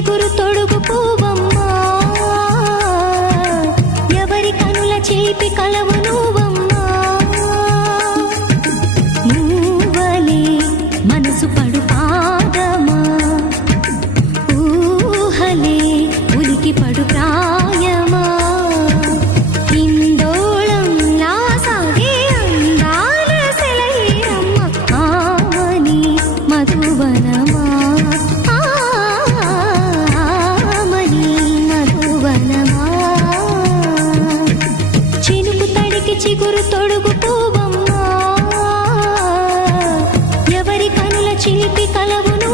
చిగురు తొడుగు పువ్వమ్మా, ఎవరి కనుల చేపి కలవు నువ్వమ్మా. మూవలే మనసు పడు పాదమా, ఊహలే ఉలికి పడు ప్రాయమా. ఇందోళంలా సాగే అందాల సెలయేరమ్మ, ఆమని మధువనమా, ఆమని మధువనమా. చినుకు తడికి చిగురు తొడుగు పువ్వమ్మా, ఎవరి కనుల చిలిపి కలవును